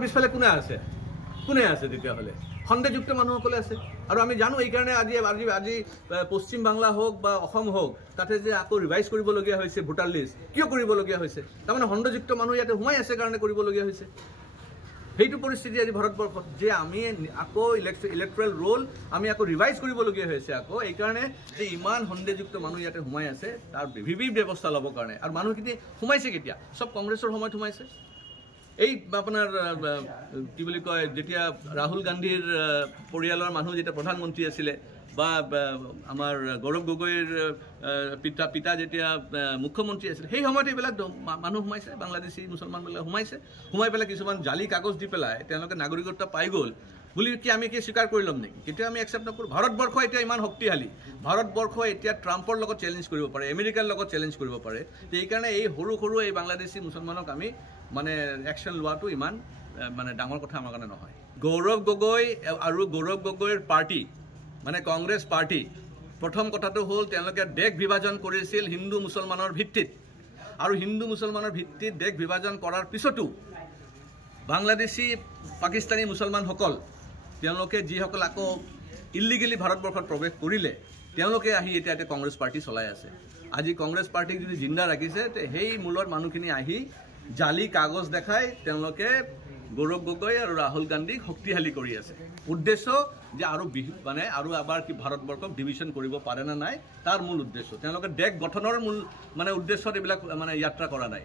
পিছফালে কোনে আছে তেতিয়াহ'লে সন্দেহযুক্ত মানুহসকলে আছে আৰু আমি জানো এইকাৰণে আজি পশ্চিম বাংলা হোক বা অসম হোক তাতে যে আকৌ ৰিভাইজ কৰিবলগীয়া হৈছে ভোটাৰ লিষ্ট কিয় কৰিবলগীয়া হৈছে তাৰমানে সন্দেহযুক্ত মানুহ ইয়াতে সোমাই আছে কাৰণে কৰিবলগীয়া হৈছে সেইটো পৰিস্থিতি আজি ভাৰতবৰ্ষত যে আমি আকৌ ইলেক্ট্ৰেল ৰোল আমি আকৌ ৰিভাইজ কৰিবলগীয়া হৈছে আকৌ এইকাৰণে যে ইমান সন্দেহযুক্ত মানুহ ইয়াতে সোমাই আছে তাৰ বিবিধ ব্যৱস্থা ল'বৰ কাৰণে আৰু মানুহখিনি সোমাইছে কেতিয়া চব কংগ্ৰেছৰ সময়ত সোমাইছে এই আপোনাৰ কি বুলি কয় যেতিয়া ৰাহুল গান্ধীৰ পৰিয়ালৰ মানুহ যেতিয়া প্ৰধানমন্ত্ৰী আছিলে বা আমাৰ গৌৰৱ গগৈৰ পিতা যেতিয়া মুখ্যমন্ত্ৰী আছিল সেই সময়ত এইবিলাক মানুহ সোমাইছে বাংলাদেশী মুছলমানবিলাক সোমাই পেলাই কিছুমান জালি কাগজ দি পেলাই তেওঁলোকে নাগৰিকত্ব পাই গ'ল বুলি কি আমি কি স্বীকাৰ কৰি ল'ম নেকি কেতিয়া আমি একচেপ্ট নকৰোঁ ভাৰতবৰ্ষ এতিয়া ইমান শক্তিশালী ভাৰতবৰ্ষ এতিয়া ট্ৰাম্পৰ লগত চেলেঞ্জ কৰিব পাৰে আমেৰিকাৰ লগত চেলেঞ্জ কৰিব পাৰে সেইকাৰণে এই সৰু এই বাংলাদেশী মুছলমানক আমি মানে একশ্যন লোৱাটো ইমান মানে ডাঙৰ কথা আমাৰ কাৰণে নহয় গৌৰৱ গগৈ আৰু গৌৰৱ গগৈৰ পাৰ্টি মানে কংগ্ৰেছ পাৰ্টি প্ৰথম কথাটো হ'ল তেওঁলোকে দেশ বিভাজন কৰিছিল হিন্দু মুছলমানৰ ভিত্তিত আৰু হিন্দু মুছলমানৰ ভিত্তিত দেশ বিভাজন কৰাৰ পিছতো বাংলাদেশী পাকিস্তানী মুছলমানসকল তেওঁলোকে যিসকল আকৌ ইলিগেলি ভাৰতবৰ্ষত প্ৰৱেশ কৰিলে তেওঁলোকে আহি এতিয়া কংগ্ৰেছ পাৰ্টি চলাই আছে আজি কংগ্ৰেছ পাৰ্টিক যদি জিন্দা ৰাখিছে সেই মূলৰ মানুহখিনি আহি জালি কাগজ দেখাই তেওঁলোকে গৌৰৱ গগৈ আৰু ৰাহুল গান্ধীক শক্তিশালী কৰি আছে উদ্দেশ্য যে আৰু মানে আৰু এবাৰ কি ভাৰতবৰ্ষক ডিভিশ্যন কৰিব পাৰে না নাই তাৰ মূল উদ্দেশ্য তেওঁলোকে দেশ গঠনৰ মূল মানে উদ্দেশ্যত এইবিলাক মানে যাত্ৰা কৰা নাই